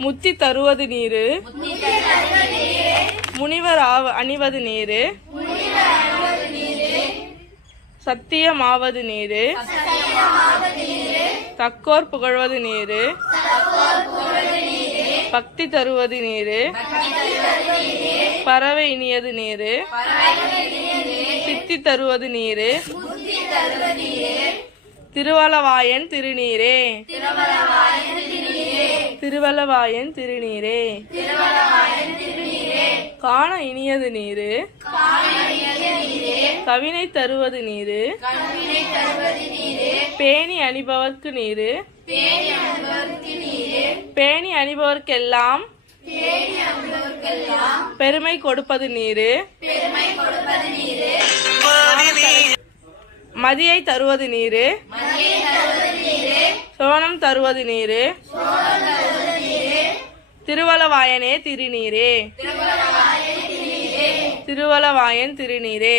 முத்தி தருவது நீரு முனிவர் அணிவது நீரு சத்தியமாவது நீரு தக்கோர் புகழ்வது நீரு பக்தி தருவது நீரு பறவை இனியது நீரு சித்தி தருவது நீரு திருவலவாயன் திருநீரே திருவலவாயன் திருநீரே காண இனியது நீரு கவினை தருவது நீரு பேணி அணிபவர்க்கு நீரு பேணி அணிபவர்க்கெல்லாம் பெருமை கொடுப்பது நீரு மதியை தருவது நீரு சோனம் தருவது நீரு திருவலவாயனே திருநீரே திருவலவாயன் திருநீரே